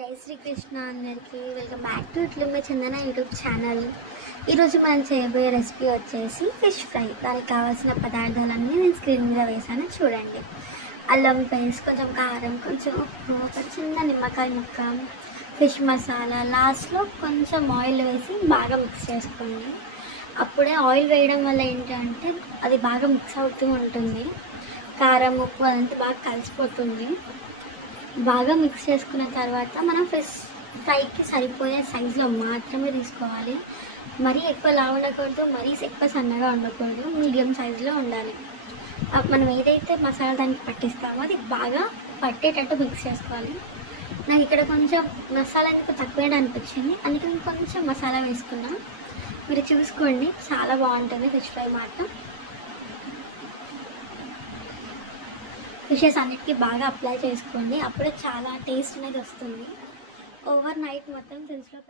జై శ్రీకృష్ణ అందరికీ welcome back to ఇట్లుమ్మే చందన యూట్యూబ్ ఛానల్. ఈరోజు మనం చేయబోయే రెసిపీ వచ్చేసి ఫిష్ ఫ్రై. దానికి కావాల్సిన పదార్థాలన్నీ నేను స్క్రీన్ మీద వేసాను చూడండి. అల్లం పేస్ట్, కొంచెం కారం, కొంచెం ఉప్పు, ఒక చిన్న నిమ్మకాయ ముక్క, ఫిష్ మసాలా, లాస్ట్లో కొంచెం ఆయిల్ వేసి బాగా మిక్స్ చేసుకోండి. అప్పుడే ఆయిల్ వేయడం వల్ల ఏంటంటే అది బాగా మిక్స్ అవుతూ ఉంటుంది. కారం, ఉప్పు అదంతా బాగా కలిసిపోతుంది. బాగా మిక్స్ చేసుకున్న తర్వాత మనం ఫిష్ ఫ్రైకి సరిపోయే సైజులో మాత్రమే తీసుకోవాలి. మరీ ఎక్కువ లావు ఉండకూడదు, మరీ ఎక్కువ సన్నగా ఉండకూడదు, మీడియం సైజులో ఉండాలి. మనం ఏదైతే మసాలా దానికి పట్టిస్తామో అది బాగా పట్టేటట్టు మిక్స్ చేసుకోవాలి. నాకు ఇక్కడ కొంచెం మసాలా ఎందుకు తక్కువే అనిపించింది, అందుకే కొంచెం మసాలా వేసుకున్నా. మీరు చూసుకోండి, చాలా బాగుంటుంది ఫిష్ ఫ్రై మాత్రం. ఫిషెస్ అన్నిటికీ బాగా అప్లై చేసుకోండి, అప్పుడే చాలా టేస్ట్ అనేది వస్తుంది. ఓవర్ నైట్ మొత్తం ఫ్రిడ్జ్లో